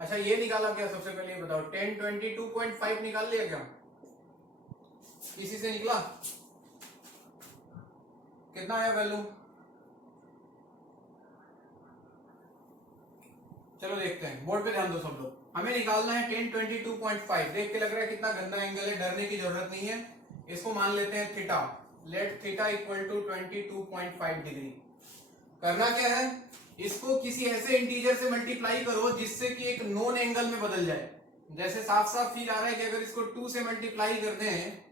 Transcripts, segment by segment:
अच्छा ये निकाला क्या? सबसे पहले ये बताओ, 1022.5 निकाल लिया क्या? किसी से निकला? कितना आया वैल्यू? चलो देखते हैं, बोर्ड पे ध्यान दो सब लोग। हमें निकालना है 1022.5। देख के लग रहा है कितना गंदा एंगल है, डरने की जरूरत नहीं है। इसको मान लेते हैं theta. Let theta equal to 22.5 degree. करना क्या है, इसको किसी ऐसे इंटीजर से मल्टीप्लाई करो जिससे कि एक नोन एंगल में बदल जाए। जैसे साफ साफ फील आ रहा है कि अगर इसको 2 से मल्टीप्लाई कर दें,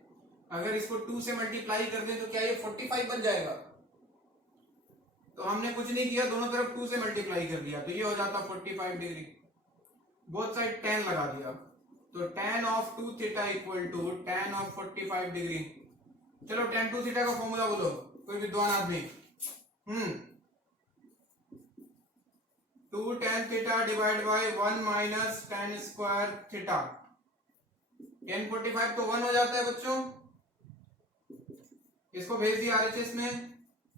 अगर इसको 2 से मल्टीप्लाई कर दें तो क्या ये 45 बन जाएगा? तो हमने कुछ नहीं किया, दोनों तरफ 2 से मल्टीप्लाई कर दिया, तो ये हो जाता 45 डिग्री। बोथ साइड tan लगा दिया, तो tan of 2 theta equal to tan of 45 degree. चलो tan 2 थीटा का फॉर्मूला बोलो कोई विद्वान आदमी। 2 tan theta divide by 1 minus tan square theta. tan 45 तो 1 हो जाता है बच्चों, इसको भेज दिया आरएचएस में,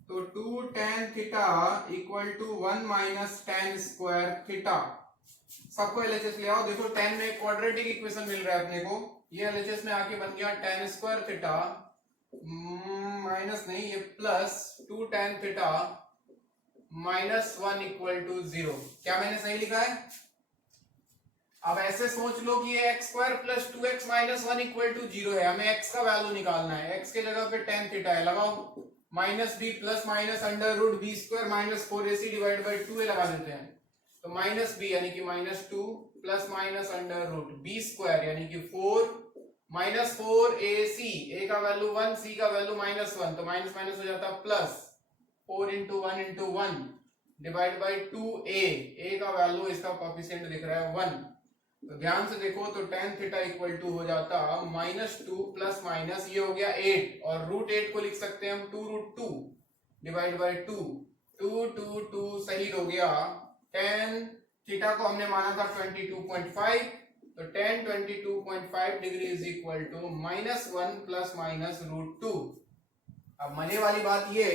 तो 2 tan theta equal to 1 minus tan square theta. सबको एलएचएस ले आओ। देखो tan में क्वाड्रेटिक इक्वेशन मिल रहा है अपने को, ये एलएचएस में आके बन गया tan स्क्वायर थीटा माइनस नहीं, ये plus 2 tan theta minus 1 equal to 0। क्या मैंने सही लिखा है? अब ऐसे सोच लो कि ये x square plus 2x minus 1 equal to 0 है। हमें x का वैल्यू निकालना है, x के जगह पे tan थीटा है, लगाओ minus b plus minus under root b square minus 4ac divide by 2a लगा देते हैं, तो माइनस बी यानी कि minus 2 plus minus under root b square यानी कि 4 माइनस 4ac, a का वैल्यू 1, c का वैल्यू माइनस 1, तो माइनस माइनस हो जाता plus 4 into 1 into 1 divide by 2a, a का वैल्यू इसका कोफिशिएंट दिख रहा है 1। तो ध्यान से देखो तो tan थीटा इक्वल टू हो जाता माइनस 2 प्लस माइनस ये हो गया 8, और रूट 8 को लिख सकते हैं हम 2 रूट 2 डिवाइड बाई 2, 2 2 2 सही हो गया। tan थीटा को हमने माना था 22.5, तो tan 22.5 degree is equal to minus 1 plus minus root 2। अब मजे वाली बात ये,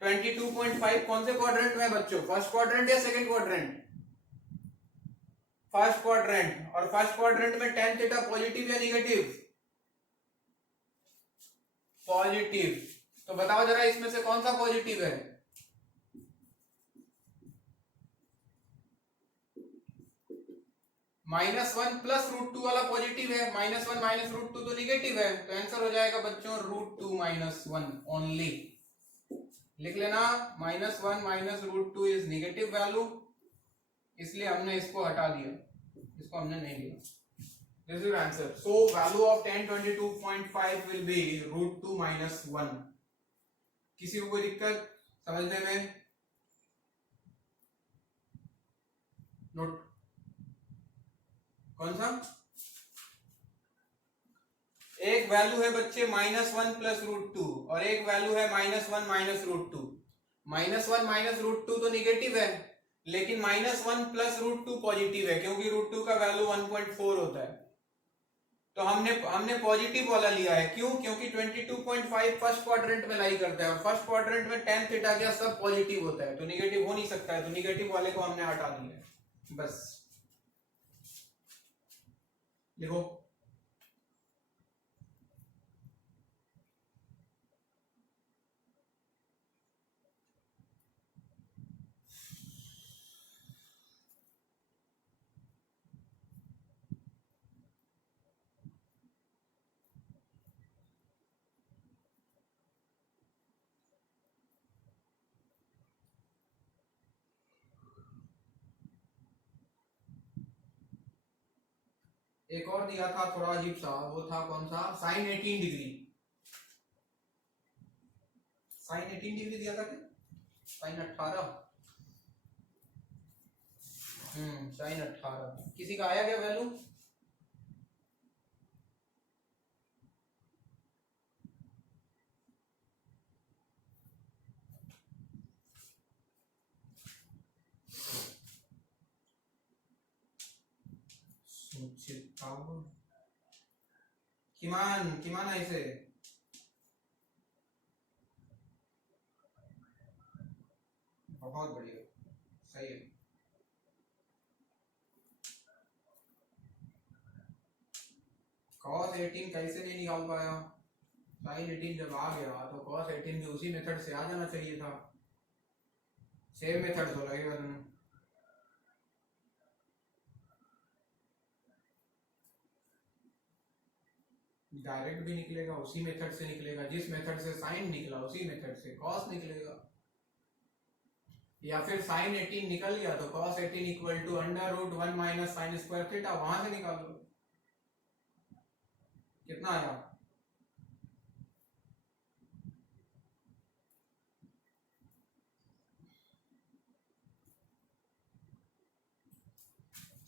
22.5 कौन से क्वाड्रेंट में है बच्चों? फर्स्ट क्वाड्रेंट या सेकंड क्वाड्रेंट? First quadrant. और फर्स्ट क्वाड्रेंट में tan थीटा पॉजिटिव या निगेटिव? पॉजिटिव। तो बताओ जरा इसमें से कौन सा पॉजिटिव है? माइनस 1 प्लस रूट 2 वाला पॉजिटिव है, माइनस 1 माइनस रूट 2 तो निगेटिव है, तो आंसर हो जाएगा बच्चों रूट 2 माइनस 1 ओनली। लिख लेना, minus 1 minus root 2 is negative value, इसलिए हमने इसको हटा दिया, इसको हमने नहीं लिया। This is your answer. So value of tan 22.5 will be root 2 minus 1. किसी को कोई दिक्कत समझने में? नोट कौन सा? एक वैल्यू है बच्चे माइनस 1 प्लस रूट 2 और एक वैल्यू है minus 1 minus root 2। Minus 1 minus root 2 तो निगेटिव है, लेकिन माइनस 1 प्लस रूट 2 पॉजिटिव है, क्योंकि रूट 2 का वैल्यू 1.4 होता है। तो हमने पॉजिटिव वाला लिया है, क्यों? क्योंकि 22.5 फर्स्ट क्वाड्रेंट में लाई करता है, और फर्स्ट क्वाड्रेंट में tan थीटा क्या सब पॉजिटिव होता है, तो निगेटिव हो नहीं सकता है, तो निगेटिव वाले को हमने हटा दिया है। बस लिखो। एक और दिया था थोड़ा अजीब सा, वो था कौन सा? Sign 18 degree. साइन 18 डिग्री दिया था क्या? साइन 18। साइन 18 किसी का आया क्या वैल्यू? किमान किमान ऐसे बहुत बढ़िया, सही है। 18 कैसे नहीं निकाल पाया? sin 18 जब आ गया तो cos 18 भी उसी मेथड से आ जाना चाहिए था। सेम मेथड तो लगेगा तुम्हें। डायरेक्ट भी निकलेगा, उसी मेथड से निकलेगा, जिस मेथड से साइन निकला उसी मेथड से कॉस निकलेगा। या फिर साइन 18 निकल गया तो cos 18 equal to under root 1 minus sine square theta, वहां से निकाल लो। कितना आया?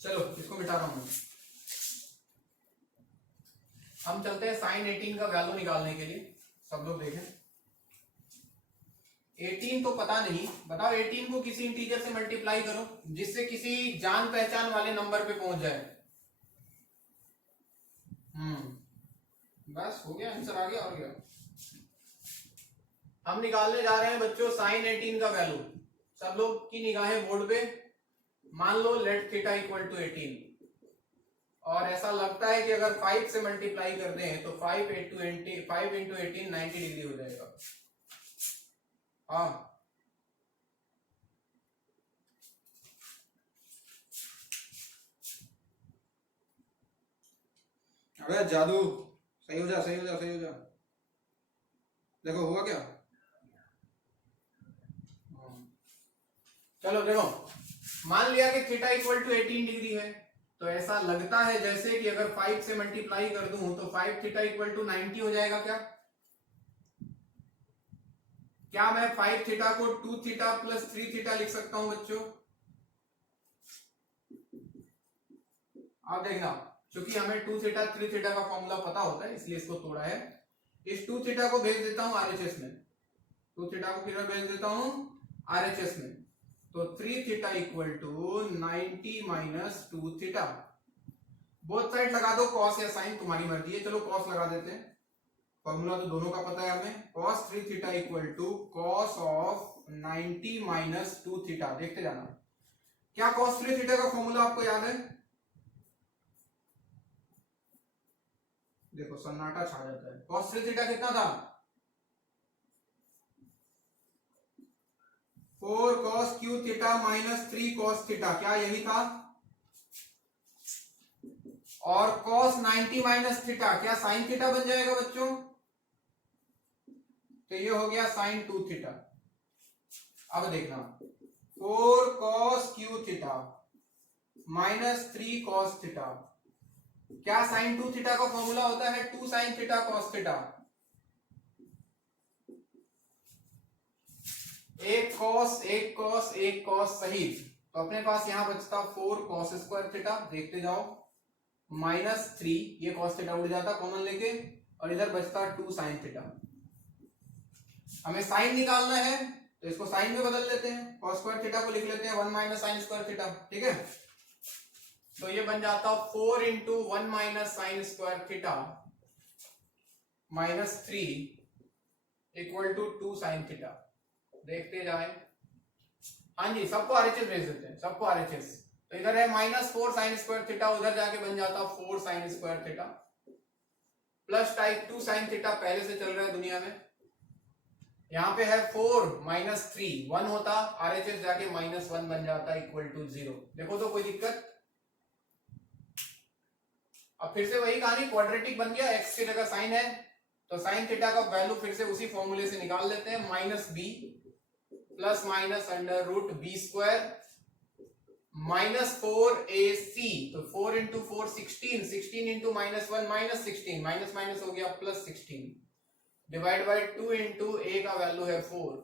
चलो इसको मिटा रहा हूं। हम चलते हैं साइन 18 का वैल्यू निकालने के लिए। सब लोग देखें, 18 तो पता नहीं, बताओ 18 को किसी इंटीजर से मल्टीप्लाई करो जिससे किसी जान पहचान वाले नंबर पे पहुंच जाए। बस हो गया, आंसर आ गया। और गया, हम निकालने जा रहे हैं बच्चों साइन 18 का वैल्यू। सब लोग की निगाहें बोर्ड पे। मान लो लेट थीटा इक्वल टू 18, और ऐसा लगता है कि अगर 5 से मल्टीप्लाई कर दें तो 5 इंटू 18 90 डिग्री हो जाएगा। हाँ, अबे जादू, सही हो जा, सही हो जा, सही हो जा। देखो हुआ क्या? चलो देखो, मान लिया कि थीटा इक्वल टू 18 डिग्री है, तो ऐसा लगता है जैसे कि अगर 5 से मल्टीप्लाई कर दूं तो 5 थीटा इक्वल टू 90 हो जाएगा। क्या मैं 5 थीटा को 2 थीटा प्लस 3 थीटा लिख सकता हूं बच्चों? आप देखना, क्योंकि हमें 2 थीटा 3 थीटा का फॉर्मूला पता होता है इसलिए इसको तोड़ा है। इस 2 थीटा को भेज देता हूं आरएचएस में, 2 थीटा को किधर भेज देता हूं? आरएचएस में। तो 3 theta equal to 90 minus 2 theta. Both side लगा दो, कॉस या साइन, तुम्हारी मर्जी है। चलो कॉस लगा देते हैं, फॉर्मूला तो दोनों का पता है हमें। cos 3 theta equal to cos of 90 minus 2 theta. देखते जाना, क्या cos 3 थीटा का फॉर्मूला आपको याद है? देखो सन्नाटा छा जाता है। cos 3 थीटा कितना था? 4 cos q theta minus 3 cos theta, क्या यही था? और cos 90 माइनस थीटा, क्या साइन थीटा बन जाएगा बच्चों? तो ये हो गया साइन 2 थीटा। अब देखना, 4 cos q theta minus 3 cos theta, क्या साइन 2 थीटा का फॉर्मूला होता है 2 साइन थीटा cos थीटा। एक cos एक cos एक cos सहित, तो अपने पास यहां बचता 4 cos स्क्वायर थीटा। देखते जाओ, माइनस 3, ये cos थीटा उड़ जाता कॉमन लेके, और इधर बचता 2 साइन थीटा। हमें साइन निकालना है तो इसको साइन में बदल लेते हैं, cos स्क्वायर थीटा को लिख लेते हैं 1 माइनस साइन स्क्वायर थीटा। ठीक है, तो ये बन जाता 4 into 1 minus sine square theta minus 3 equal to 2 sine theta. देखते जाएं। हाँ जी, सबको आरएचएस भेज देते हैं, सबको आरएचएस। तो इधर है माइनस 4 साइन स्क्वायर थीटा, उधर जाके बन जाता 4 sign square theta, plus type 2 sine theta पहले से चल रहा है दुनिया में। यहां पे है 4 माइनस 3, 1 होता, आरएचएस जाके माइनस 1 बन जाता इक्वल टू 0। देखो तो कोई दिक्कत? अब फिर से वही कहानी, क्वाड्रेटिक बन गया, एक्स की जगह साइन है तो साइन थीटा का वैल्यू फिर से उसी फॉर्मूले से निकाल लेते हैं, minus b plus minus under root b square minus 4ac। तो 4 into 4 16, 16 into minus 1 minus 16, minus minus हो गया plus 16, divide by 2 into a का वैल्यू है 4।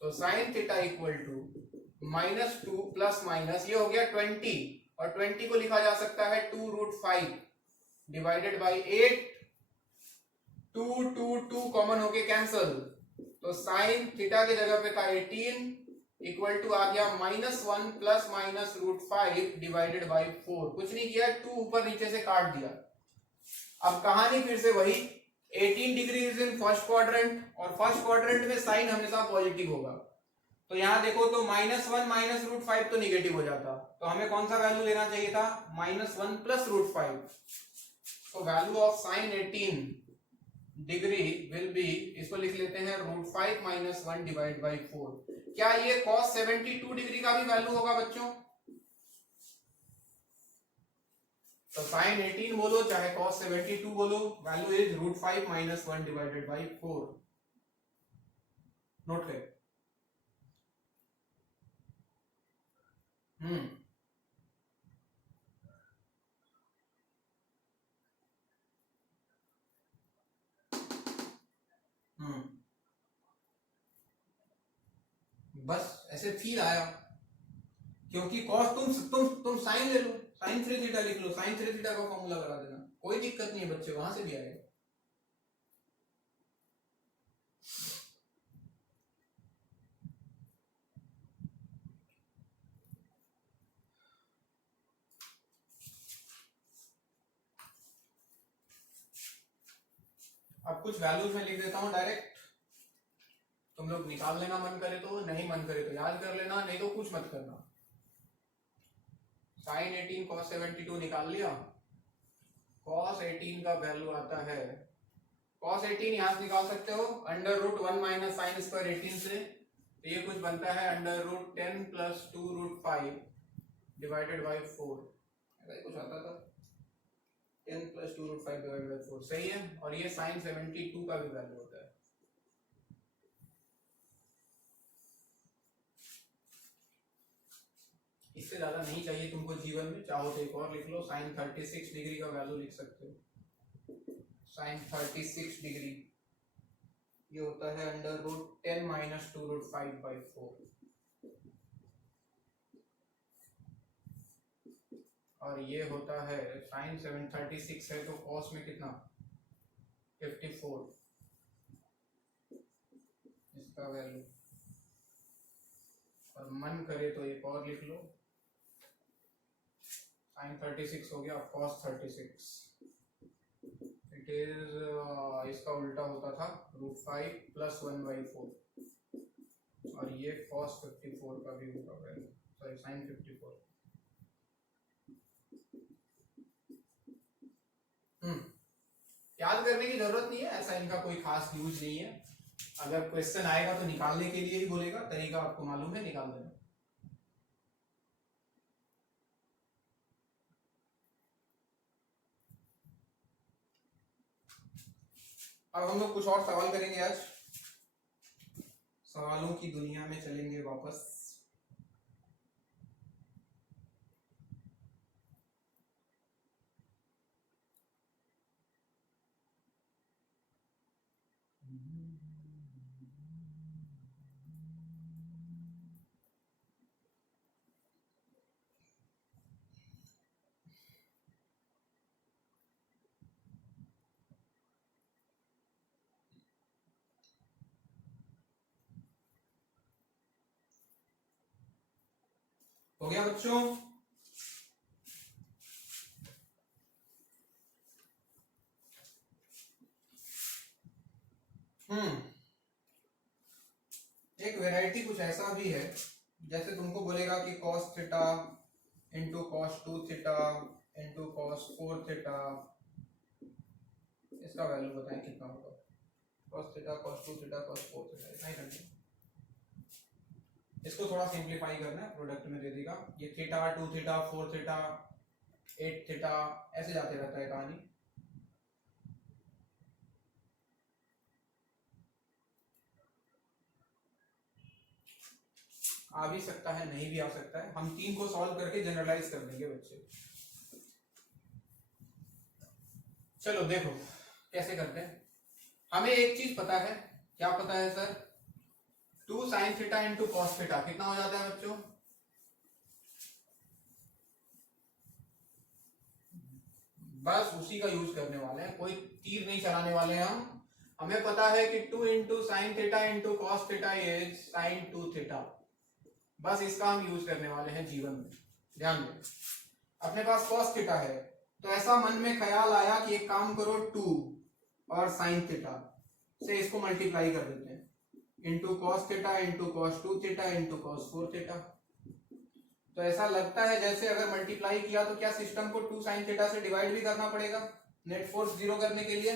तो sine theta equal to minus 2 plus minus, ये हो गया 20, और 20 को लिखा जा सकता है 2 रूट 5 डिवाइडेड बाई 8। 2 2 2 कॉमन होके कैंसल, तो साइन थीटा की जगह पे था 18 इक्वल टू आ गया minus 1 plus minus root 5 divided by 4। कुछ नहीं किया, 2 ऊपर नीचे से काट दिया। अब कहानी फिर से वही, 18 degree is in first quadrant, और फर्स्ट क्वाड्रेंट में साइन हमेशा पॉजिटिव होगा। तो यहां देखो तो माइनस 1 माइनस रूट 5 तो निगेटिव हो जाता, तो हमें कौन सा वैल्यू लेना चाहिए था? Minus 1 plus root 5। तो value of sine 18 degree will be, इसको लिख लेते हैं √5 - 1 डिवाइड बाई 4। क्या ये cos 72 डिग्री का भी वैल्यू होगा बच्चों? तो साइन 18 बोलो चाहे cos 72 बोलो, value is √5 - 1 divided by 4। Note करें। बस ऐसे फील आया, क्योंकि cos तुम साइन ले लो, साइन 3 थीटा लिख लो, साइन 3 थीटा का फॉर्मूला लगा देना, कोई दिक्कत नहीं है बच्चे, वहां से भी आएगा। अब कुछ वैल्यूज में लिख देता हूं डायरेक्ट, तुम लोग निकाल लेना, मन करे तो, नहीं मन करे तो याद कर लेना, नहीं तो कुछ मत करना। साइन 18 cos 72 निकाल लिया, cos 18 का वैल्यू आता है, cos 18 यहां से निकाल सकते हो √1 - sin स्क्वायर 18 से, तो ये कुछ बनता है √10 + 2√5 डिवाइडेड बाई 4, ऐसा कुछ आता था, 10 + 2√5 डिवाइडेड बाई 4, सही है। और ये sin 72 का भी वैल्यू होता है। इससे ज्यादा नहीं चाहिए तुमको जीवन में, चाहो तो एक और लिख लो, sin 36 डिग्री का वैल्यू लिख सकते हो। sin 36 डिग्री ये होता है √10 - 2√5/4, और ये होता है sin 736 है तो cos में कितना 54 इसका वैल्यू, और मन करे तो एक और लिख लो, sin 36 हो गया cos 36, इट इज इसका उल्टा होता था √5 + 1/4, और ये cos 54 का भी होगा वैल्यू, सॉरी sin 54। याद करने की जरूरत नहीं है, ऐसा इनका कोई खास यूज नहीं है, अगर क्वेश्चन आएगा तो निकालने के लिए ही बोलेगा, तरीका आपको मालूम है, निकाल देना। अब हम लोग कुछ और सवाल करेंगे आज, सवालों की दुनिया में चलेंगे वापस। हो गया बच्चों? एक वैरायटी कुछ ऐसा भी है, जैसे तुमको बोलेगा कि cos theta into cos 2 theta into cos 4 theta, इसका वैल्यू बताएं कितना होगा, cos theta cos 2 theta cos 4 theta, इतना ही करना है। इसको थोड़ा सिंप्लीफाई करना है, प्रोडक्ट में दे देगा, ये थीटा 2 थीटा 4 थीटा 8 थीटा ऐसे जाते रहता है कहानी। आ भी सकता है, नहीं भी आ सकता है, हम 3 को सॉल्व करके जनरलाइज कर देंगे बच्चे। चलो देखो कैसे करते हैं। हमें एक चीज पता है, क्या पता है sir, 2 sin theta into cos theta कितना हो जाता है बच्चों, बस उसी का यूज करने वाले हैं, कोई तीर नहीं चलाने वाले हैं हम। हमें पता है कि 2 into sine theta into cos theta is sin 2 theta, बस इसका हम यूज करने वाले हैं जीवन में। ध्यान दें, अपने पास cos थीटा है, तो ऐसा मन में ख्याल आया कि एक काम करो 2 और sin थीटा से इसको मल्टीप्लाई कर देते हैं, into cos theta into cos 2 theta into cos 4 theta. तो ऐसा लगता है जैसे अगर मल्टीप्लाई किया तो क्या सिस्टम को 2 sin थीटा से डिवाइड भी करना पड़ेगा? नेट फोर्स जीरो करने के लिए।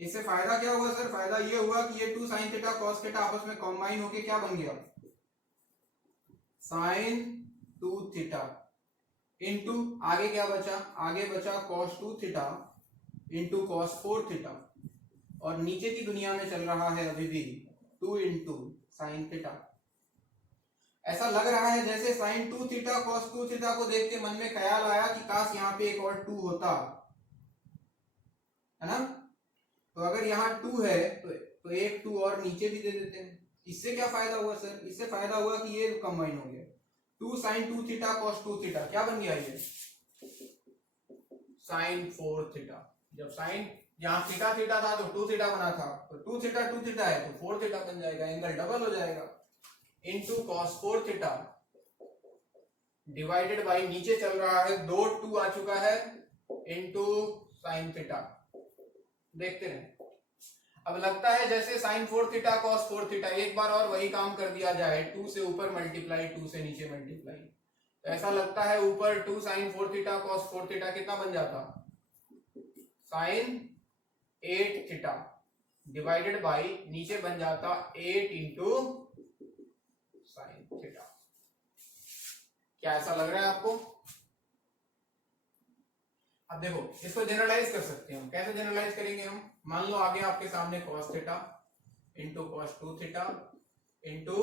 इससे फायदा क्या हुआ सर? फायदा ये हुआ कि ये 2 sin थीटा cos थीटा आपस में कंबाइन होके क्या बन गया? sin 2 थीटा इनटू आगे क्या बचा? आगे बचा cos 2 theta into cos 4 theta, और नीचे की दुनिया में चल रहा है अभी भी 2 इंटू साइन थीटा। ऐसा लग रहा है जैसे sin 2 थीटा cos 2 थीटा को देख के मन में ख्याल आया कि काश यहाँ पे एक और 2 होता, है ना? तो अगर यहाँ 2 है तो एक 2 और नीचे भी दे देते हैं। इससे क्या फायदा हुआ सर? इससे फायदा हुआ कि ये कंबाइन हो गया, 2 sin 2 थीटा cos 2 थीटा क्या बन गया? ये sin 4 थीटा। जब साइन यहाँ थीटा थीटा था तो 2 थीटा बना था, तो 2 थीटा है तो 4 थीटा बन जाएगा, एंगल डबल हो जाएगा। Into cos 4 theta divided by नीचे चल रहा है 2 2 आ चुका है इंटू साइन थीटा। देखते हैं, अब लगता है जैसे sin 4 थीटा cos 4 थीटा एक बार और वही काम कर दिया जाए, 2 से ऊपर मल्टीप्लाई 2 से नीचे मल्टीप्लाई, तो ऐसा लगता है ऊपर 2 sin 4 थीटा cos 4 थीटा कितना बन जाता? sin 8 थीटा डिवाइडेड बाई नीचे बन जाता 8 इंटू साइन थीटा। क्या ऐसा लग रहा है आपको? अब देखो इसको जनरलाइज कर सकते हैं हम। कैसे जनरलाइज करेंगे हम? मान लो आगे आपके सामने cos theta into cos 2 theta into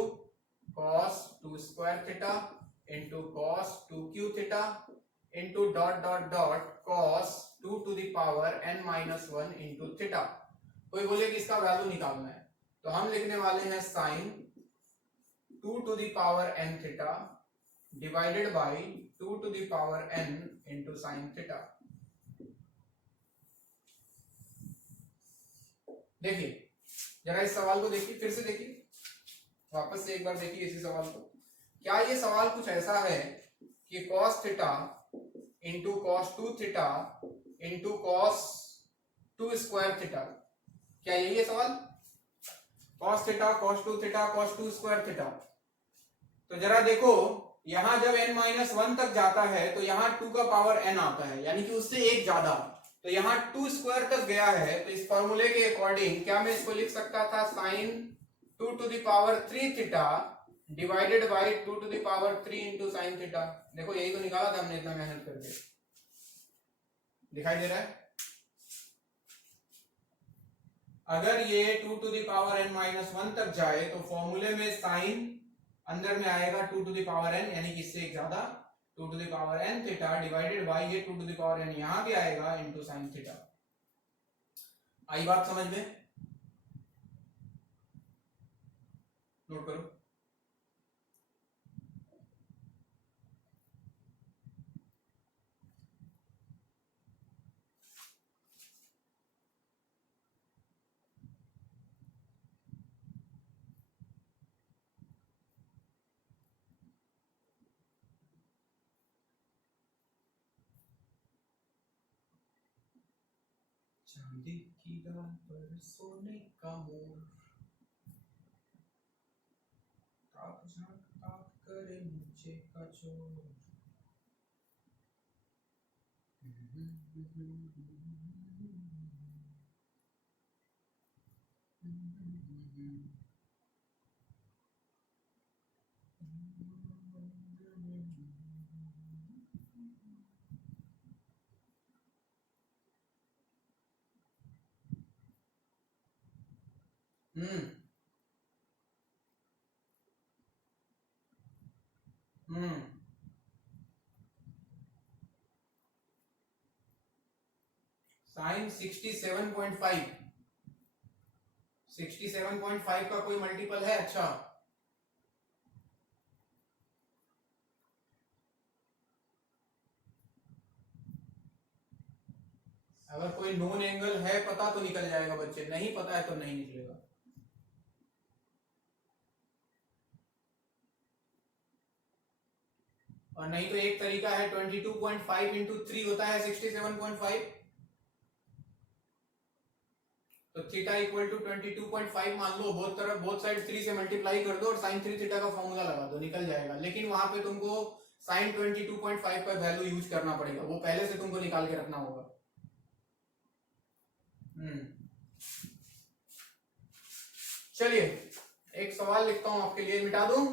cos 2 square theta into cos 2 cube theta into dot dot dot cos 2 to the power n minus 1 into theta. कोई बोले कि इसका वैल्यू निकालना है, तो हम लिखने वाले हैं sine 2 to the power n theta divided by 2 to the power n into sine theta. देखिए जरा इस सवाल को देखिए, फिर से देखिए, वापस से एक बार देखिए इसी सवाल को। क्या ये सवाल कुछ ऐसा है कि cos theta into cos 2 theta into cos 2 square theta, क्या यही है सवाल? cos theta cos 2 theta cos 2 square theta. तो जरा देखो यहां जब n माइनस 1 तक जाता है तो यहाँ 2 का पावर n आता है, यानी कि उससे एक ज्यादा, तो यहाँ 2 स्क्वायर तक गया है। तो इस फॉर्मूले के अकॉर्डिंग क्या मैं इसको लिख सकता था? Sine 2 to the power 3 theta divided by 2 to the power 3 into sine theta. देखो यही तो निकाला था हमने इतना मेहनत करके। दिखाई दे रहा है? अगर ये 2 to the power n minus 1 तक जाए तो फॉर्मूले में साइन अंदर में आएगा 2 टू द पावर n, यानी कि इससे एक ज्यादा 2 to the power n theta divided by ये 2 टू द पावर n यहां भी आएगा इंटू साइन थीटा। आई बात समझ में? नोट करो। चांदी की रात पर सोने का मोर ताक झांक ताक करे नीचे का चोर। साइन 67.5 67.5 का कोई मल्टीपल है? अच्छा अगर कोई नोन एंगल है पता तो निकल जाएगा बच्चे, नहीं पता है तो नहीं निकलेगा। और नहीं तो एक तरीका है 22.5 इंटू 3 होता है 67.5, तो थीटा इक्वल टू 22.5 मान लो, बोथ तरफ बोथ साइड 3 से मल्टीप्लाई कर दो और साइन 3 थीटा का फॉर्मूला लगा दो, निकल जाएगा। लेकिन वहां पे तुमको साइन 22.5 का वैल्यू यूज करना पड़ेगा, वो पहले से तुमको निकाल के रखना होगा। चलिए एक सवाल लिखता हूं आपके लिए, मिटा दूं?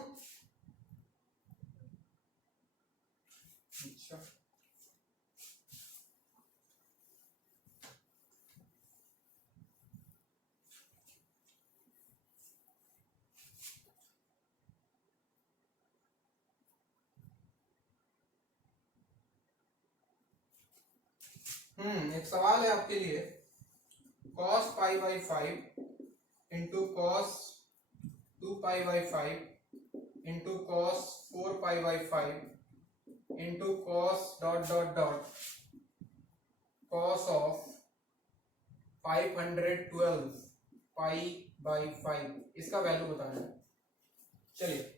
अच्छा, एक सवाल है आपके लिए, cos pi by 5 into cos 2 pi by 5 into cos 4 pi by 5 into cos dot dot dot cos of 512 pi by 5, इसका वैल्यू बताना है। चलिए,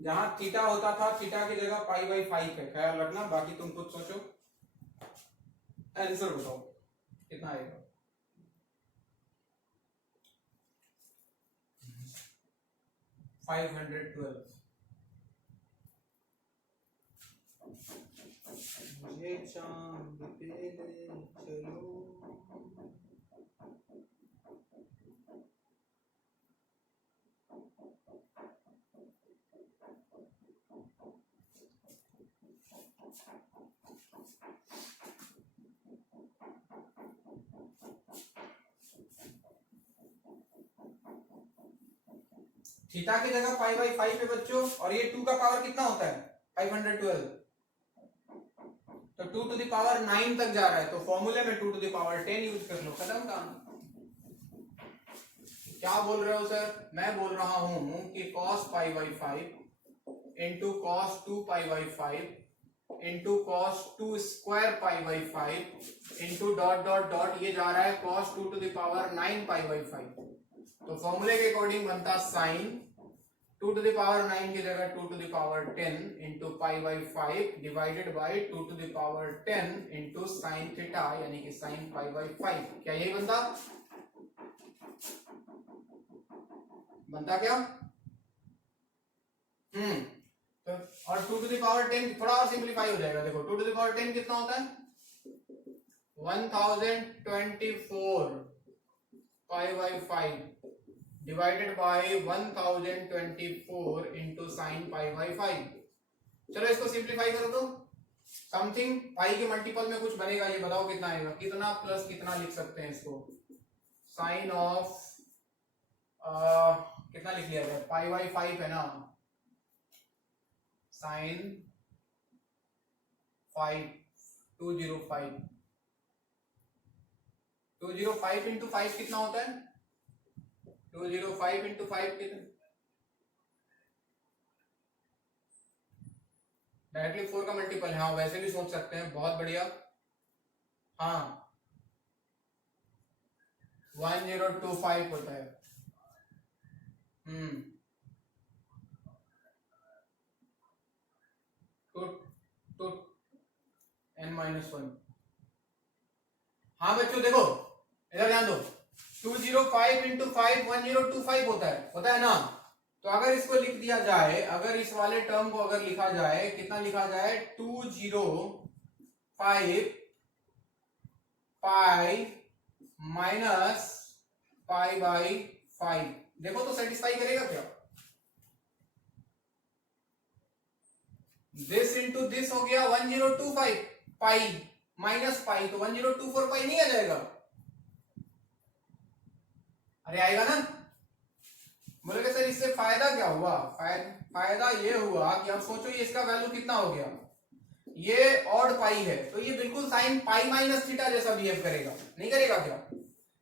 जहां थीटा होता था, थीटा की जगह पाई बाई 5 है, ख्याल रखना, बाकी तुम खुद सोचो। आंसर बताओ कितना आएगा। मुझे चांद पे ले चलो। थीटा की जगह पाई बाई 5 है बच्चों, और ये 2 का पावर कितना होता है 512, तो 2 टू द पावर 9 तक जा रहा है, तो फॉर्मूले में 2 टू द पावर 10 यूज कर लो, खत्म काम। क्या बोल रहे हो सर? मैं बोल रहा हूं कि cos pi by 5 into cos 2 pi by 5 into cos 2 square pi by 5 into dot dot dot ये जा रहा है cos 2 to the power 9 pi by 5, तो फॉर्मूले के अकॉर्डिंग बनता साइन 2 टू द पावर 9 की जगह 2 to the power 10 into pi by 5 divided by 2 to the power 10 into sine theta, यानी कि साइन पाई बाई 5। क्या यही बनता क्या? तो और 2 टू द पावर 10 थोड़ा और सिंपलीफाई हो जाएगा। देखो 2 टू द पावर 10 कितना होता है 1024 पाई by 5 divided by 1024 into sine pi by 5। चलो इसको सिंप्लीफाई करो तो समथिंग पाई के मल्टीपल में कुछ बनेगा, ये बताओ कितना आएगा, कितना प्लस कितना लिख सकते हैं इसको, साइन ऑफ कितना लिख लिया जाए, पाई बाई 5 है ना, साइन 5 205 इंटू 5 कितना होता है 205 इंटू 5 कितना, डायरेक्टली 4 का मल्टीपल है, हाँ वैसे भी सोच सकते हैं, बहुत बढ़िया। हाँ 1025 होता है। तो n-1। हाँ बच्चों देखो इधर ध्यान दो, 205 इंटू 5 1025 होता है ना, तो अगर इसको लिख दिया जाए, अगर इस वाले टर्म को अगर लिखा जाए, कितना लिखा जाए 205 पाई माइनस पाई बाई 5, देखो तो सेटिस्फाई करेगा क्या, दिस इंटू दिस हो गया 1025 पाई माइनस पाई, तो 1024 पाई नहीं आ जाएगा, अरे आएगा ना। बोलोगे सर इससे फायदा क्या हुआ, फायदा ये हुआ कि अब सोचो ये इसका वैल्यू कितना हो गया, ये ऑड पाई है, तो ये बिल्कुल साइन पाई माइनस थीटा जैसा बिहेव करेगा, नहीं करेगा क्या,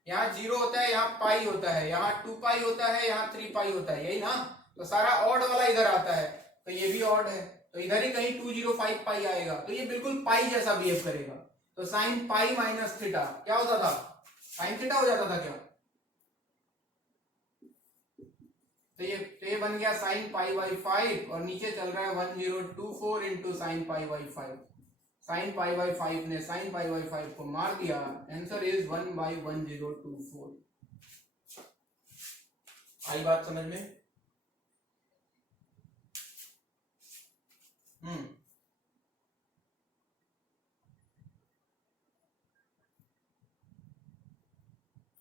यहाँ 0 होता है, यहाँ पाई होता है, यहाँ 2 पाई होता है, यहाँ 3 पाई होता है, यही ना, तो सारा ऑड वाला इधर आता है, तो ये भी ऑड है, तो इधर ही कहीं 205 पाई आएगा, तो ये बिल्कुल पाई जैसा बिहेव करेगा, तो साइन पाई माइनस थीटा क्या होता था, साइन थीटा हो जाता था क्या, तो ये बन गया साइन पाई बाई 5, और नीचे चल रहा है 1024 into sine pi by 5, sine pi by 5 ने साइन पाई बाई 5 को मार दिया, आंसर इज 1/1024। आई बात समझ में?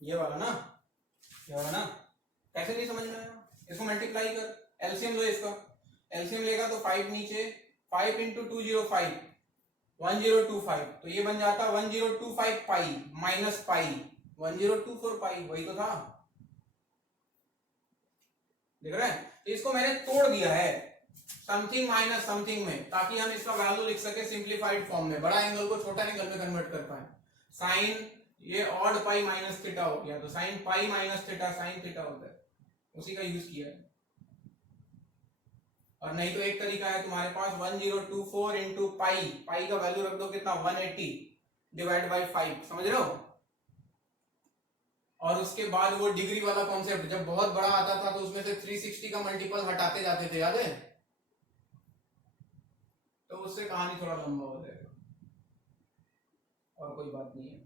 ये वाला ना, ये वाला ना, कैसे नहीं समझ में आया? इसको मल्टीप्लाई कर, एलसीएम लो इसका, एलसीएम लेगा तो 5 नीचे, 5 इंटू 205 1025, तो ये बन जाता 1025 पाई माइनस पाई 1024 पाई, वही तो था, देख रहे हैं? तो इसको मैंने तोड़ दिया है समथिंग माइनस समथिंग में, ताकि हम इसका वैल्यू लिख सके सिंप्लीफाइड फॉर्म में, बड़ा एंगल को छोटा एंगल में कन्वर्ट कर पाए। साइन ये ऑड पाई माइनस थीटा हो गया, तो sine pi minus theta sine theta होता है, उसी का यूज किया है। और नहीं तो एक तरीका है तुम्हारे पास 1024 इंटू पाई, पाई का वैल्यू रख दो कितना 180 डिवाइड बाई 5, समझ रहे हो? और उसके बाद वो डिग्री वाला कॉन्सेप्ट, जब बहुत बड़ा आता था तो उसमें से 360 का मल्टीपल हटाते जाते थे, याद है? तो उससे कहानी थोड़ा लंबा हो जाएगा, और कोई बात नहीं है।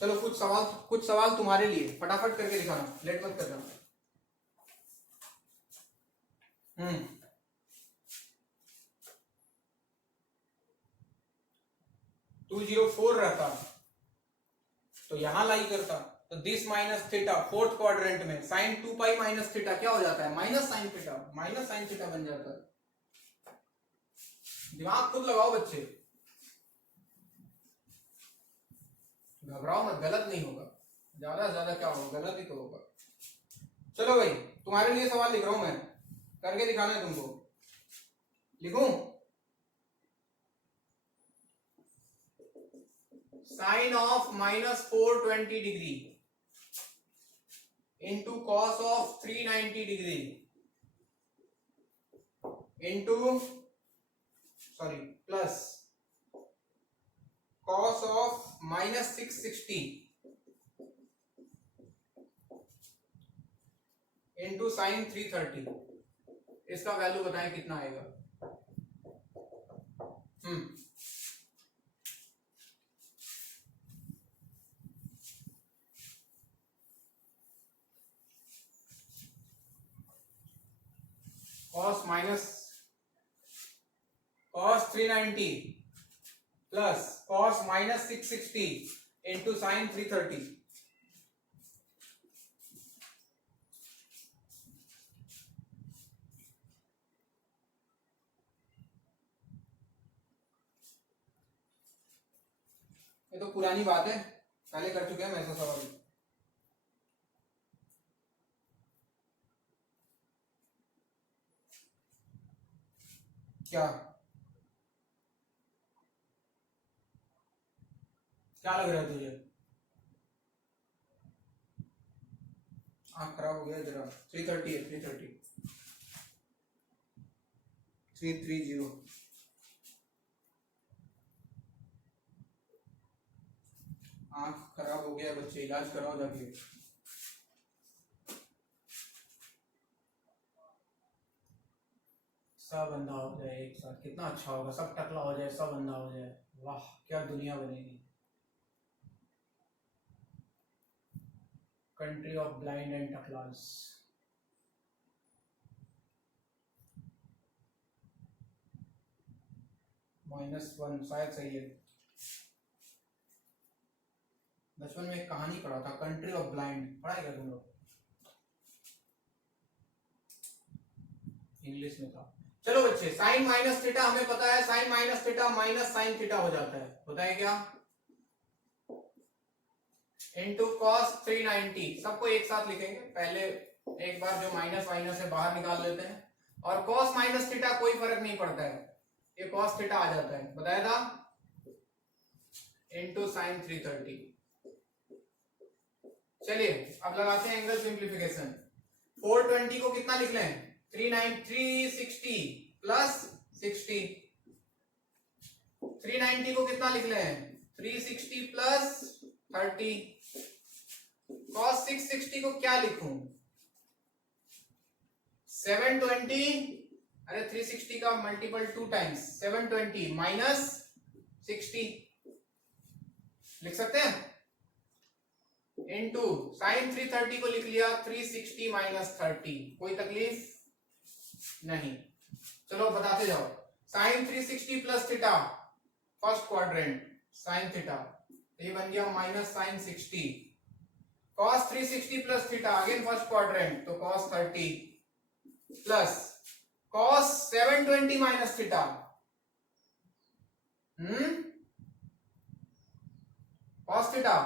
चलो कुछ सवाल तुम्हारे लिए, फटाफट करके दिखाना, लेट मत करना। 204 रहता तो यहां लाई करता, तो this minus theta fourth quadrant में साइन 2 पाई माइनस थीटा क्या हो जाता है? माइनस साइन थीटा बन जाता है। दिमाग खुद लगाओ बच्चे, घबराओ मत, गलत नहीं होगा, ज्यादा से ज्यादा क्या होगा, गलत ही तो होगा। चलो भाई, तुम्हारे लिए सवाल लिख रहा हूं मैं, करके दिखाना है तुमको, लिखूं? Sine of minus 420 degree into cos of 390 degree into sorry plus cos of minus 660 into sine 330, इसका वैल्यू बताएं कितना आएगा? cos 390 plus cos minus 660 into sine 330, ये तो पुरानी बात है, पहले कर चुके हैं हम ऐसा सवाल। क्या क्या लग रहा है तुझे? आँख खराब हो गया जरा। 330 है, 330 आँख खराब हो गया बच्चे, इलाज कराओ जाके। सब अंधा हो जाए एक साथ, कितना अच्छा होगा, सब टकला हो जाए, सब अंधा हो जाए, वाह क्या दुनिया बनेगी। कंट्री ऑफ ब्लाइंड एंड टकलास। -1 शायद सही है। बचपन में एक कहानी पढ़ा था, कंट्री ऑफ ब्लाइंड, पढ़ा क्या तुम लोग? इंग्लिश में था। चलो बच्चे, साइन माइनस थीटा हमें पता है, sine minus theta minus sine theta हो जाता है, होता है क्या? इंटू कॉस 390, सबको एक साथ लिखेंगे, पहले एक बार जो माइनस माइनस है बाहर निकाल लेते हैं, और कॉस माइनस थीटा कोई फर्क नहीं पड़ता है, ये कॉस थीटा आ जाता है, बताया था, इंटू साइन 330। चलिए अब लगाते हैं एंगल सिंप्लीफिकेशन। 420 को कितना लिख लें? 360 प्लस 60। 390 को कितना लिख लें? 360 प्लस 30। cos 660 को क्या लिखूं? 720, अरे 360 का मल्टीपल 2 टाइम्स 720 माइनस 60 लिख सकते हैं, इनटू साइन 330 को लिख लिया 360 माइनस 30, कोई तकलीफ नहीं। चलो बताते जाओ, sine 360 plus theta first quadrant sine theta, ये बन गया minus sine 60, cos 360 plus theta again first quadrant तो cos 30 plus cos 720 minus theta, cos theta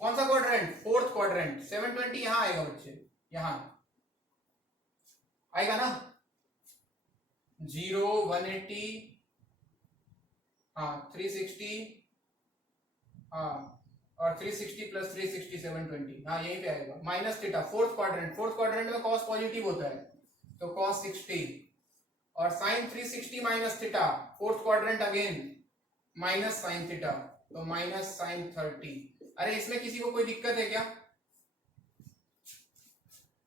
कौन सा क्वाड्रेंट, फोर्थ क्वाड्रेंट, 720 यहां आएगा बच्चे, यहां आएगा ना, 0 180 हाँ 360 हाँ और 360 प्लस 360 720 हाँ यहीं पे आएगा, माइनस थीटा फोर्थ क्वाड्रेंट में cos पॉजिटिव होता है तो cos 60 और sine 360 minus theta fourth quadrant again minus sine theta तो माइनस साइन 30। अरे इसमें किसी को कोई दिक्कत है क्या?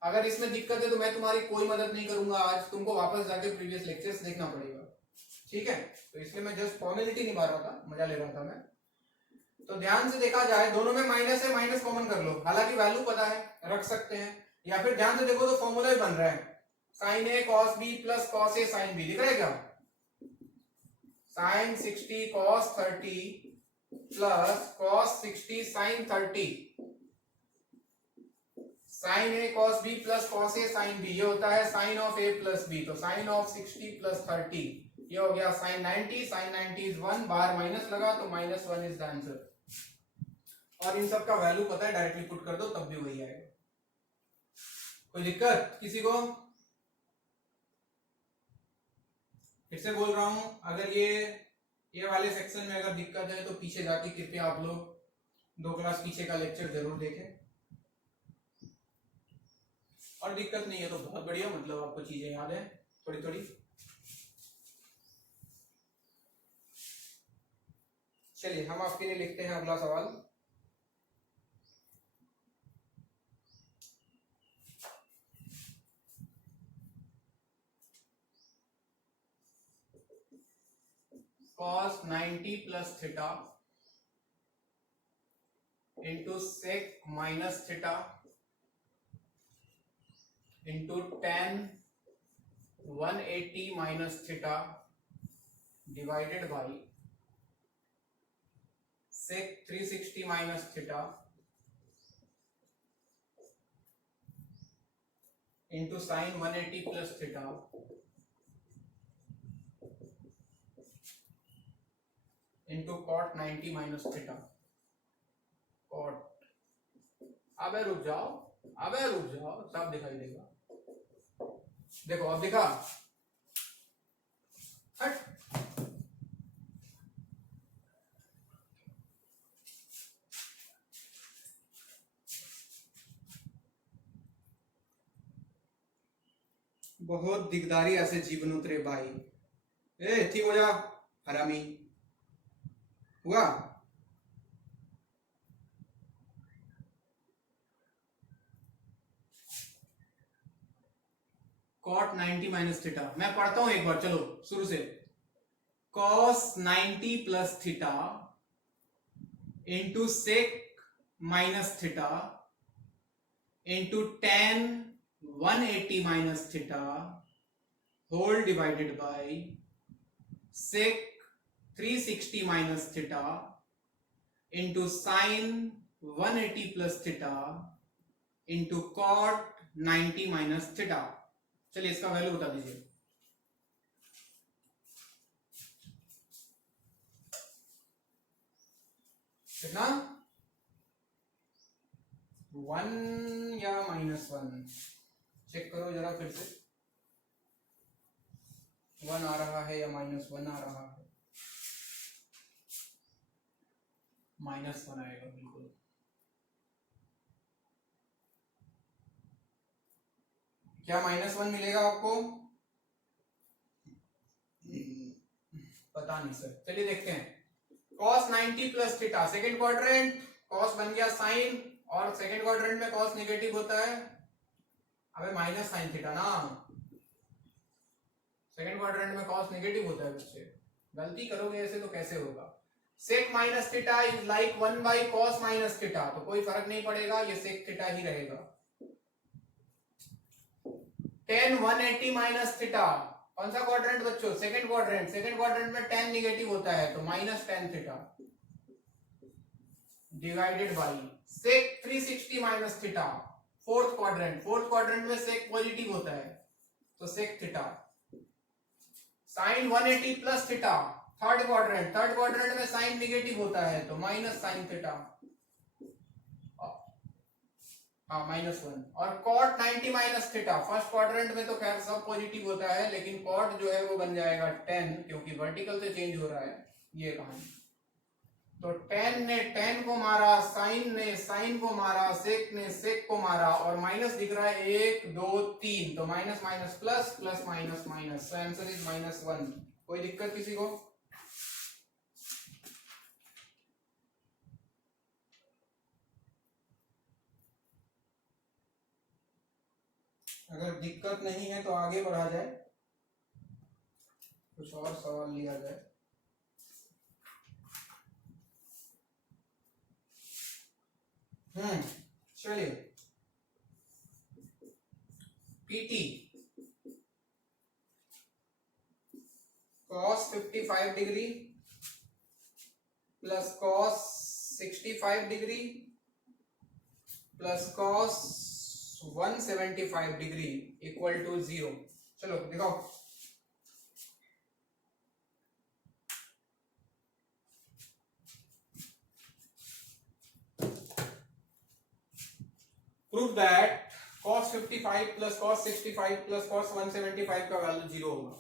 अगर इसमें दिक्कत है तो मैं तुम्हारी कोई मदद नहीं करूंगा, आज तुमको वापस जाके प्रीवियस लेक्चर्स देखना पड़ेगा, ठीक है? तो इसलिए मैं जस्ट फॉर्मेलिटी निभा रहा था, मजा ले रहा था मैं। तो ध्यान से देखा जाए दोनों में माइनस है, माइनस कॉमन कर लो, हालांकि वैल्यू पता है रख सकते हैं, या फिर ध्यान से देखो तो फॉर्मूला ही बन रहा है, sine a cos b plus cos a sine b, दिख रहा है क्या? Sine 60 cos 30 plus cos 60 sin 30, sin a cos b plus cos a sin b, ये होता है sin of a plus b, तो sin of 60 प्लस 30 ये हो गया sin 90, sin 90 इज 1, बाहर माइनस लगा तो माइनस 1 इज द आंसर, और इन सब का वैल्यू पता है, डायरेक्टली पुट कर दो तब भी वही आएगा। कोई दिक्कत किसी को? फिर से बोल रहा हूं, अगर ये वाले सेक्शन में अगर दिक्कत है तो पीछे जाके कृपया आप लोग 2 क्लास पीछे का लेक्चर जरूर देखें, और दिक्कत नहीं है तो बहुत बढ़िया, मतलब आपको चीजें याद है थोड़ी थोड़ी। चलिए हम आपके लिए लिखते हैं अगला सवाल। cos 90 plus theta into sec minus theta into tan 180 minus theta divided by sec 360 minus theta into sin 180 plus theta into cot 90 minus theta cot, अबे रुक जाओ सब दिखाई देगा, देखो अब दिखा, हट बहुत दिकदारी ऐसे जीवन उतरे भाई, ए ठीक हो जा हरामी, हुआ? cot 90 माइनस थीटा, मैं पढ़ता हूं एक बार, चलो शुरू से, cos 90 plus theta into sec minus theta into tan 180 minus theta whole divided by sec 360 minus theta into sin 180 plus theta into cot 90 minus theta। चलिए इसका वैल्यू बता दीजिए। कितना? 1 या -1? चेक करो जरा फिर से, 1 आ रहा है या -1 आ रहा है? -1 आएगा बिल्कुल। क्या -1 मिलेगा आपको? पता नहीं सर, चलिए देखते हैं। cos 90 plus theta, second quadrant, cos बन गया साइन, और सेकेंड क्वाड्रेंट में cos नेगेटिव होता है, अबे माइनस साइन थीटा ना, सेकेंड क्वाड्रेंट में cos नेगेटिव होता है बच्चे, गलती करोगे ऐसे तो कैसे होगा। sec minus theta is like 1 by cos minus theta, तो कोई फर्क नहीं पड़ेगा, ये sec थीटा ही रहेगा। tan 180 माइनस थीटा कौन सा क्वाड्रेंट बच्चों? Second quadrant. सेकंड क्वाड्रेंट में tan निगेटिव होता है तो minus tan theta divided by sec 360 minus theta. Fourth quadrant. Fourth quadrant में sec पॉजिटिव होता है तो sec theta. sin 180 plus theta. Third quadrant. Third quadrant में sin निगेटिव होता है तो माइनस sin थीटा, हाँ -1। और cot 90 minus theta. First quadrant में तो खैर सब पॉजिटिव होता है लेकिन cot जो है वो बन जाएगा 10 क्योंकि वर्टिकल से चेंज हो रहा है ये कहानी। तो tan ने tan को मारा, sin ने sin को मारा, sec ने sec को मारा और माइनस दिख रहा है 1 2 3 तो minus minus plus plus minus minus, so answer is -1। कोई दिक्कत किसी को? अगर दिक्कत नहीं है तो आगे बढ़ा जाए, कुछ और सवाल लिया जाए। चलिए PT cos 55 degree plus cos 65 degree plus cos 175 degree equal to 0। चलो दिखाओ। Prove that cos 55 plus cos 65 plus cos 175 का वैल्यू 0 होगा।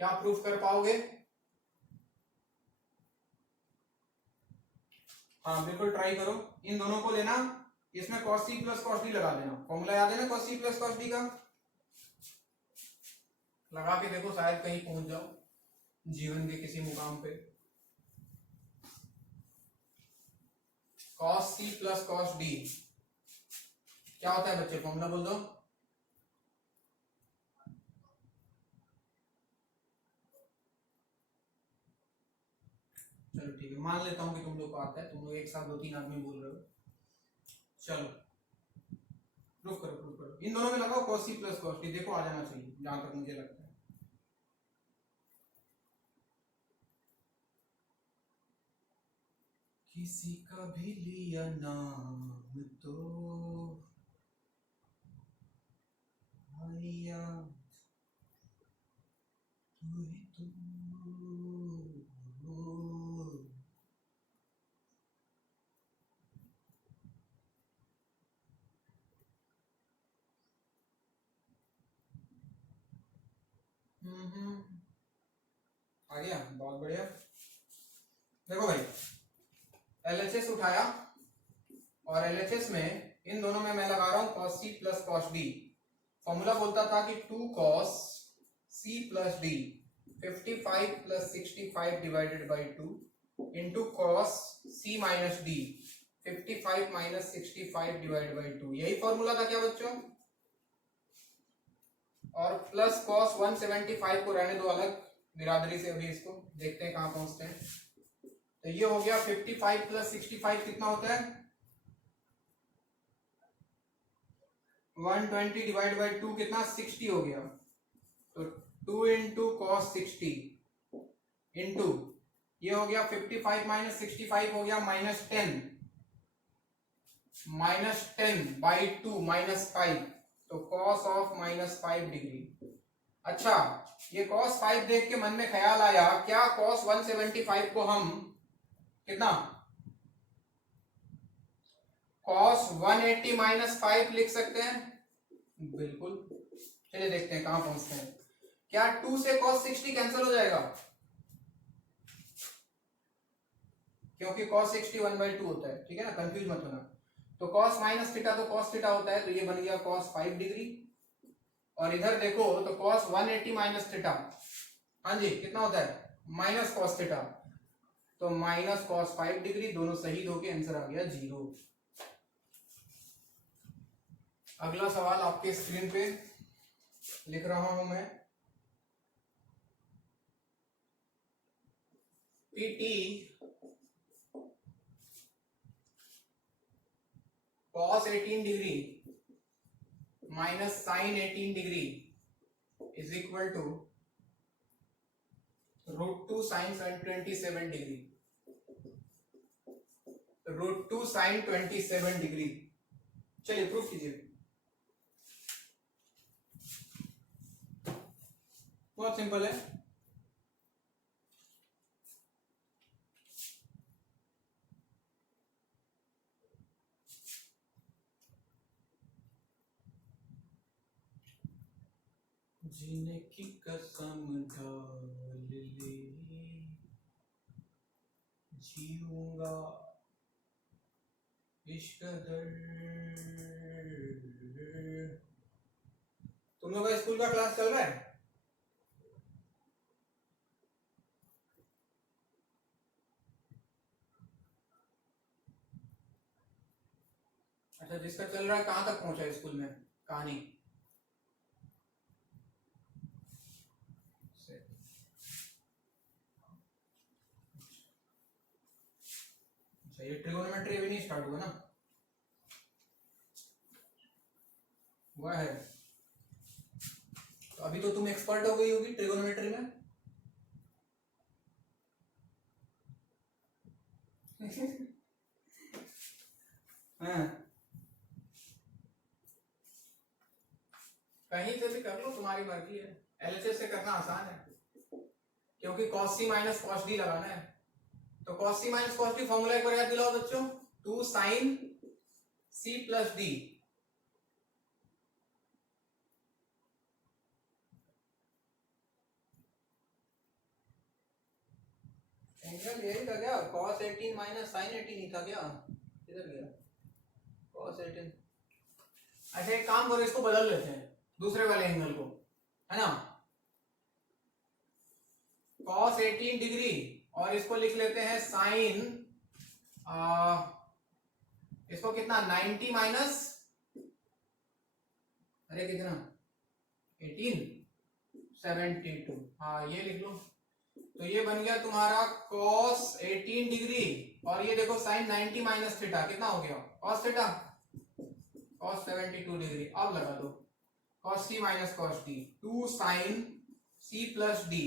क्या प्रूफ कर पाओगे? हाँ बिल्कुल ट्राई करो। इन दोनों को लेना, इसमें cos c plus cos d लगा देना। फॉर्मूला याद है ना cos c plus cos d का? लगा के देखो शायद कहीं पहुंच जाओ जीवन के किसी मुकाम पे। cos c plus cos d क्या होता है बच्चे? फॉर्मूला बोल दो। चलो ठीक है, मान लेता हूं कि तुम लोग को आता है, तुम लोग एक साथ 2-3 आदमी बोल रहे हो। चलो प्रूफ करो, प्रूफ करो। इन दोनों में लगाओ cos c plus cos d, देखो आ जाना चाहिए जहां तक मुझे लगता है। किसी का भी लिया नाम तो भैया तू ही तू। आ गया, बहुत बढ़िया। देखो भाई LHS उठाया और LHS में इन दोनों में मैं लगा रहा हूं cos c plus cos d। Formula बोलता था कि 2 cos c plus d 55 plus 65 divided by 2 into cos c minus d 55 minus 65 divided by 2। यही फॉर्मूला था क्या बच्चों? और प्लस cos 175 को रहने दो अलग बिरादरी से, अभी इसको देखते हैं कहां पहुंचते हैं। तो ये हो गया 55 प्लस 65 कितना होता है? 120 डिवाइड बाई 2 कितना? 60 हो गया। तो 2 इंटू कॉस 60 इंटू ये हो गया 55 माइनस 65 हो गया -10 बाई 2 -5 तो कॉस ऑफ -5 डिग्री। अच्छा ये cos 5 देख के मन में ख्याल आया क्या cos 175 को हम कितना cos 180 -5 लिख सकते हैं? बिल्कुल। चलिए देखते हैं कहां पहुंचते हैं। क्या 2 से cos 60 कैंसिल हो जाएगा? क्योंकि cos 60 1/2 होता है, ठीक है ना, कंफ्यूज मत होना। तो cos माइनस थीटा तो cos थीटा होता है, तो ये बन गया cos 5 डिग्री। और इधर देखो तो cos 180 माइनस थीटा, हाँ जी कितना होता है? माइनस cos थीटा, तो माइनस cos 5 डिग्री। दोनों सही होके आंसर आ गया 0। अगला सवाल आपके स्क्रीन पे लिख रहा हूं मैं। PT cos 18 degree minus sin 18 degree is equal to √2 sin 27 degree, √2 sin 27 degree. चलिए प्रूफ कीजिए। बहुत सिंपल है। जीने की कसम ढाल ले, जीऊंगा इश्क दर। तुम लोग का स्कूल का क्लास चल रहा है? अच्छा, जिसका चल रहा है कहां तक पहुंचा है स्कूल में कहानी? अच्छा, ये ट्रिगोनोमेट्री अभी नहीं स्टार्ट हुआ ना? हुआ है तो अभी तो तुम एक्सपर्ट हो गई होगी ट्रिगोनोमेट्री में। हाँ, कहीं से भी कर लो, तुम्हारी मर्जी है। एलएचएस से करना आसान है क्योंकि cos c minus cos d लगाना है। तो cos c minus cos d formula एक बार याद दिलाओ बच्चों। 2 sin c plus d। Angle यही था क्या? cos 18 माइनस sin 18 ही था क्या? किधर गया cos 18? अच्छा, एक काम करो, इसको बदल लेते हैं दूसरे वाले एंगल को, है ना? cos 18 डिग्री और इसको लिख लेते हैं sin, इसको कितना 90 माइनस, अरे कितना 18 72, हाँ ये लिख लो। तो ये बन गया तुम्हारा cos 18 डिग्री और ये देखो sin 90 माइनस थीटा, कितना हो गया cos थीटा, cos 72 डिग्री। अब लगा दो cos c minus cos d, 2 sin c plus d,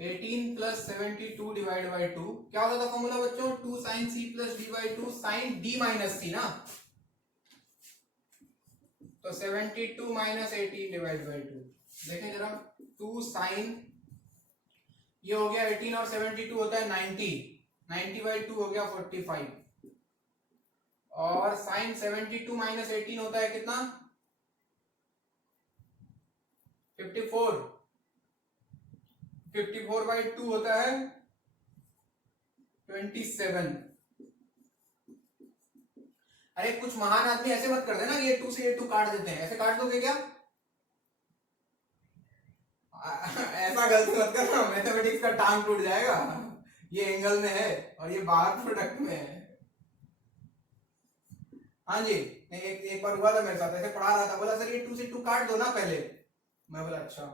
18 plus 72 divide by 2। क्या होता था फॉर्मूला बच्चों? 2 sin c plus d by 2 sin d minus c ना। तो 72 माइनस 18 डिवाइड बाई 2, देखें जरा। 2 sin, ये हो गया 18 और 72 होता है 90, 90 बाई 2 हो गया 45, और sin 72 माइनस 18 होता है कितना? 54, 54 बाई 2 होता है 27। अरे कुछ महान आदमी ऐसे मत कर देना, ये 2 से ये 2 काट देते हैं, ऐसे काट दोगे क्या? ऐसा गलती मत करना, मैथमेटिक्स का टांग टूट जाएगा। ये एंगल में है और ये बाहर प्रोडक्ट में है। हाँ जी, एक बार हुआ था मेरे साथ, ऐसे पढ़ा रहा था, बोला सर ये 2 से 2 काट दो ना पहले। मैं बोला अच्छा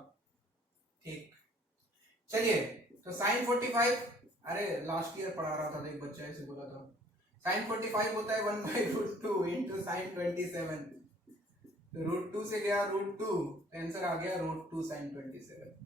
ठीक। चलिए, तो sin 45, अरे लास्ट ईयर पढ़ा रहा था, एक बच्चा ऐसे बोला था sin 45 होता है 1/√2 इंटू sin 27। तो √2 से गया √2, आंसर आ गया √2 sin 27।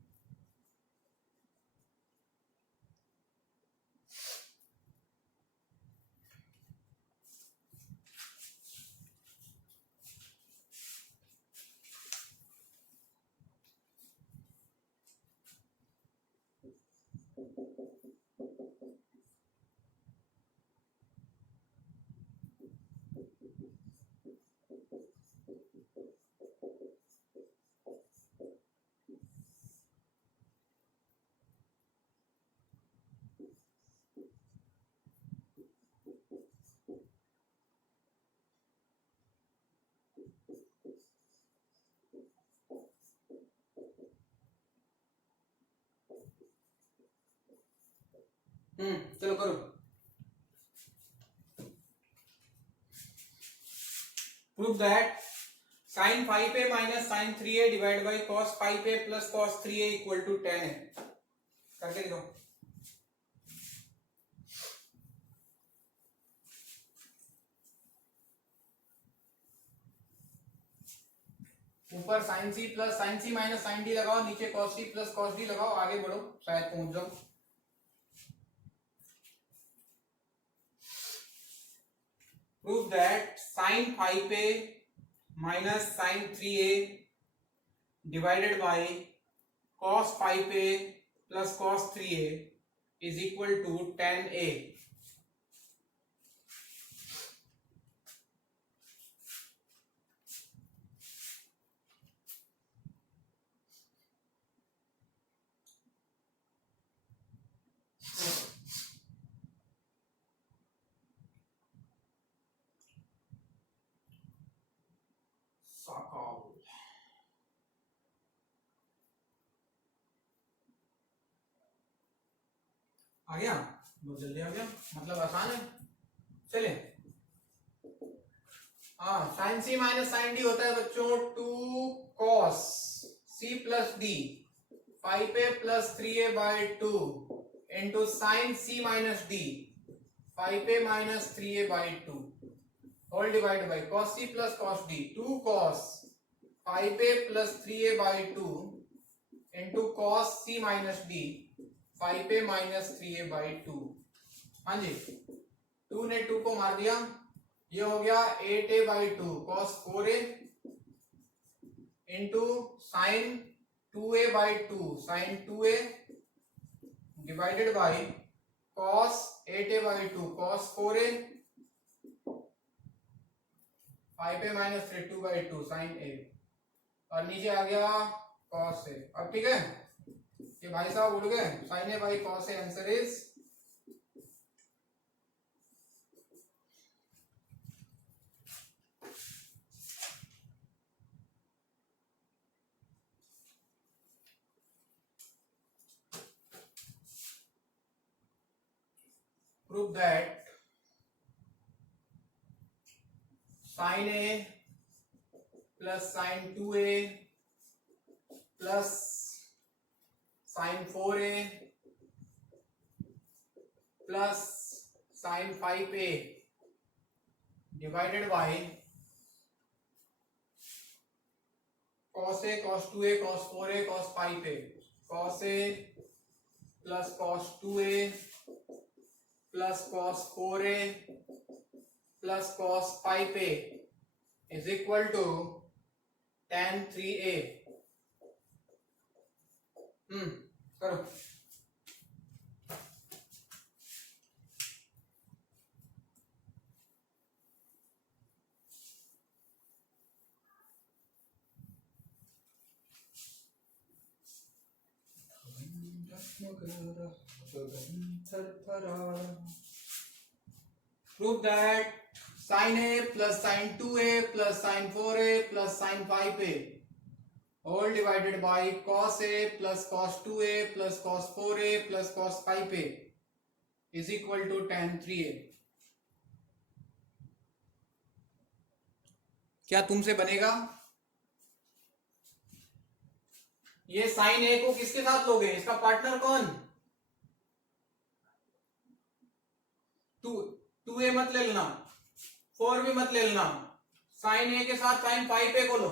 चलो करो। Prove that sin 5a minus sin 3a divide by cos 5a plus cos 3a equal to 10 है। करके दिखाओ। ऊपर ऊपर sine c plus sine c minus sine d लगाओ, नीचे cos c plus cos d लगाओ, आगे बढ़ो, शायद पहुंच जाओ। Prove that sine 5a minus sine 3a divided by cos 5a plus cos 3a is equal to 10a। आ गया, बहुत जल्दी आ गया, मतलब आसान है। चले, हाँ, sine c minus sine d होता है बच्चों 2 cos c plus d 5a plus 3a by 2 into sine c minus d 5a minus 3a by 2 whole divide by cos c plus cos d 2 cos 5a plus 3a by 2 into cos c minus d 5a minus 3a by 2। हाँ जी, 2 ने 2 को मार दिया, ये हो गया 8a by 2 cos 4a into sine 2a by 2 sine 2a divided by cos 8a by 2 cos 4a 5a minus 2 by 2 sine a, और नीचे आ गया cos a। अब ठीक है, ये भाई साहब उड़ गए, sine a by cos a, answer is prove that sine a plus sine 2a plus sine 4a plus sine 5a divided by cos a cos 2a cos 4a cos 5a cos a plus cos 2a plus cos 4a plus cos 5a is equal to tan 3a। करो, prove that sine a plus sine 2a plus sine 4a plus sine 5a all divided by cos a plus cos 2a plus cos 4a plus cos 5a is equal to tan 3a। क्या तुमसे बनेगा? ये sign ए को किसके साथ लोगे? इसका partner कौन? 2a मत ले लेना, 4 भी मत ले लेना, साइन ए के साथ साइन 5a को लो।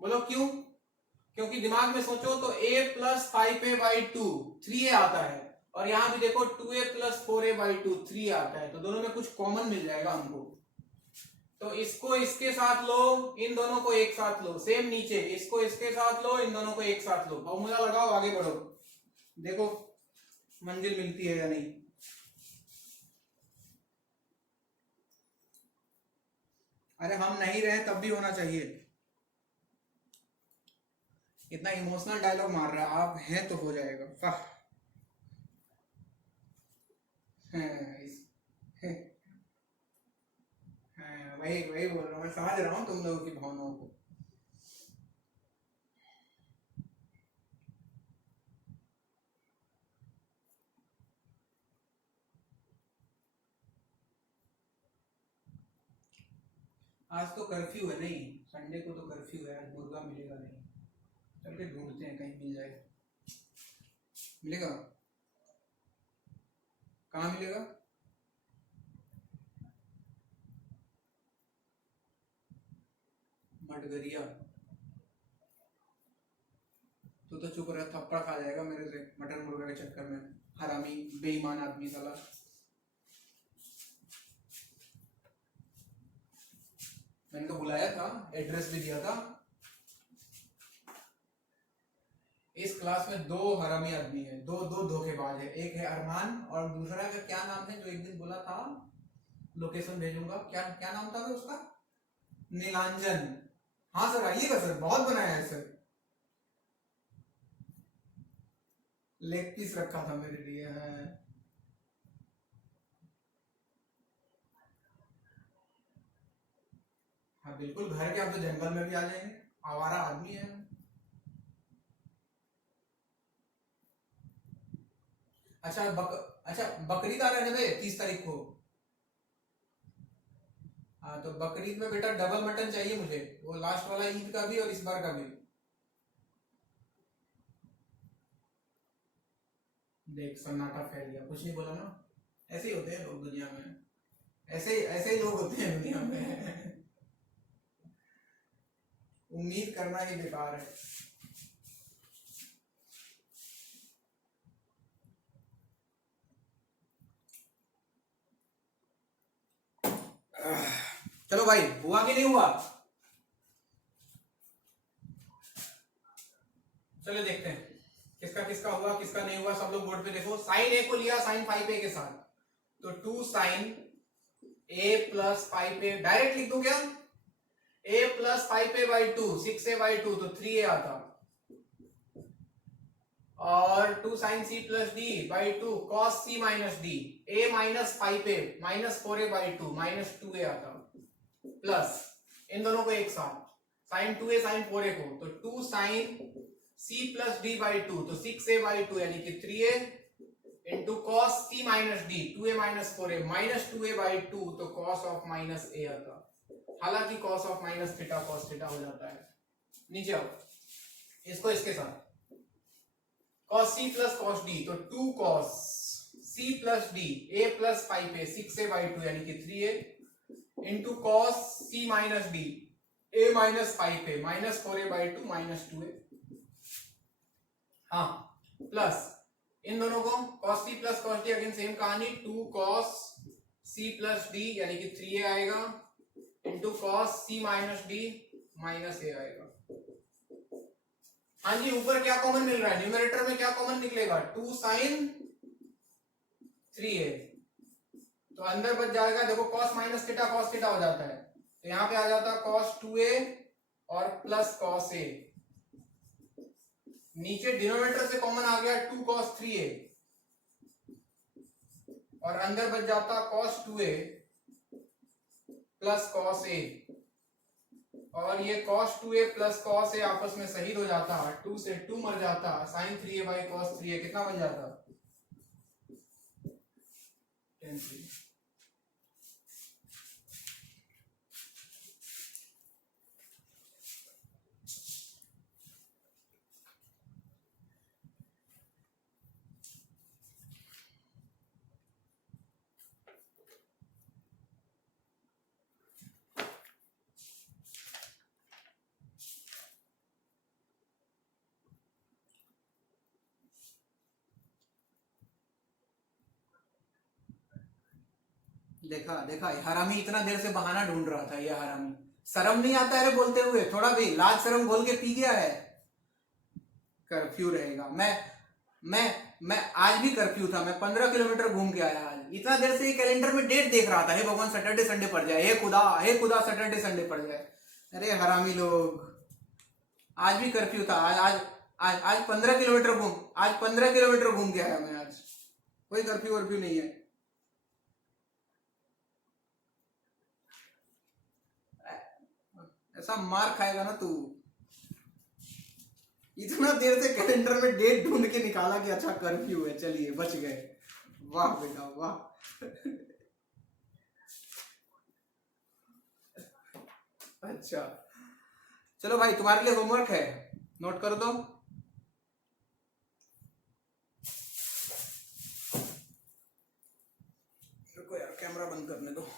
बोलो क्यों? क्योंकि दिमाग में सोचो तो a plus 5a by 2 3a आता है, और यहां भी देखो 2a प्लस 4a बाई 2 3 आता है, तो दोनों में कुछ कॉमन मिल जाएगा हमको। तो इसको इसके साथ लो, इन दोनों को एक साथ लो, सेम नीचे इसको इसके साथ लो, इन दोनों को एक साथ लो, फॉर्मूला लगाओ, आगे बढ़ो, देखो मंजिल मिलती है या नहीं। अरे हम नहीं रहे तब भी होना चाहिए, इतना इमोशनल डायलॉग मार रहा है, आप हैं तो हो जाएगा। वही वही बोल रहा हूँ, मैं समझ रहा हूँ तुम लोगों की भावनाओं को। आज तो कर्फ्यू है, नहीं संडे को तो कर्फ्यू है, आज मुर्गा मिलेगा नहीं, चल के ढूंढते हैं कहीं मिल जाए। मिलेगा? कहाँ मिलेगा? मटगरिया। तू तो चुप रहा, थप्पड़ खा जाएगा मेरे से मटन मुर्गा के चक्कर में, हरामी बेईमान आदमी साला। मैंने तो बुलाया था, एड्रेस भी दिया था। इस क्लास में दो हरामी आदमी है, दो धोखेबाज है। एक है अरमान और दूसरा का क्या नाम है जो एक दिन बोला था, लोकेशन भेजूंगा, क्या क्या नाम था उसका, नीलांजन। हाँ सर आइएगा सर, बहुत बनाया है सर, लेग पीस रखा था मेरे लिए है। हाँ बिल्कुल, घर के आप तो जंगल में भी आ जाएंगे, आवारा आदमी है। अच्छा बकरीद आ रहा है 30 तारीख को। हाँ तो बकरीद में बेटा डबल मटन चाहिए मुझे, वो लास्ट वाला ईद का भी और इस बार का भी। देख सन्नाटा फैल गया, कुछ नहीं बोला ना। ऐसे ही होते हैं लोग दुनिया में, ऐसे ही लोग होते हैं दुनिया में। उम्मीद करना ही बेकार है। चलो भाई, हुआ कि नहीं हुआ, चलो देखते हैं किसका किसका हुआ किसका नहीं हुआ। सब लोग बोर्ड पे देखो, साइन ए को लिया साइन 5a के साथ, तो 2 sine a plus 5a direct लिख दूं क्या, a plus 5a by 2 6a by 2 तो 3a आता, और 2 sine c plus d by 2 cos c minus d, a minus 5a minus 4a by 2 minus 2a आता, प्लस इन दोनों को एक साथ साइन 2a साइन 4a को, तो 2 sine c plus d by 2 तो 6a बाई 2 यानी कि 3a into cos c minus d 2a minus 4a minus 2a by 2 तो कॉस ऑफ माइनस a आता। हालांकि cos of minus theta cos theta हो जाता है। नीचे आओ, इसको इसके साथ cos c plus cos d तो 2 cos c plus d a plus 5a 6a by 2 यानी कि 3a into cos c minus d a minus 5a minus 4a by 2 minus 2a। हाँ प्लस इन दोनों को cos c plus cos d again same कहानी, 2 cos c plus d यानी कि 3a आएगा into cos c minus d minus a आएगा। हाँ जी, ऊपर क्या कॉमन मिल रहा है, न्यूमरेटर में क्या कॉमन निकलेगा, 2 साइन 3a, तो अंदर बच जाएगा, देखो cos minus theta cos theta हो जाता है, तो यहां पे आ जाता है cos 2a और प्लस cos a, नीचे डिनोमिनेटर से कॉमन आ गया 2 cos 3a और अंदर बच जाता cos 2a plus cos a, और ये cos 2a plus cos a आपस में शहीद हो जाता, 2 से 2 मर जाता, sin 3a by cos 3a कितना बन जाता, 10 देखा देखा, हरामी इतना देर से बहाना ढूंढ रहा था, ये हरामी शर्म नहीं आता है बोलते हुए, थोड़ा भी लाज शर्म बोल के पी गया है। कर्फ्यू रहेगा, मैं आज भी कर्फ्यू था, मैं 15 किलोमीटर घूम के आया आज, इतना देर से कैलेंडर में डेट देख रहा था, हे भगवान सैटरडे संडे पड़ जाए, हे खुदा सैटरडे संडे पड़ जाए। अरे हरामी लोग, आज भी कर्फ्यू था, आज 15 किलोमीटर घूम के आया मैं आज, कोई कर्फ्यू वर्फ्यू नहीं है। ऐसा मार खाएगा ना तू, इतना देर से कैलेंडर में डेट ढूंढ के निकाला कि अच्छा कर्फ्यू है, चलिए बच गए, वाह बेटा वाह। अच्छा चलो भाई, तुम्हारे लिए होमवर्क है, नोट कर दो। रुको यार, कैमरा बंद करने दो।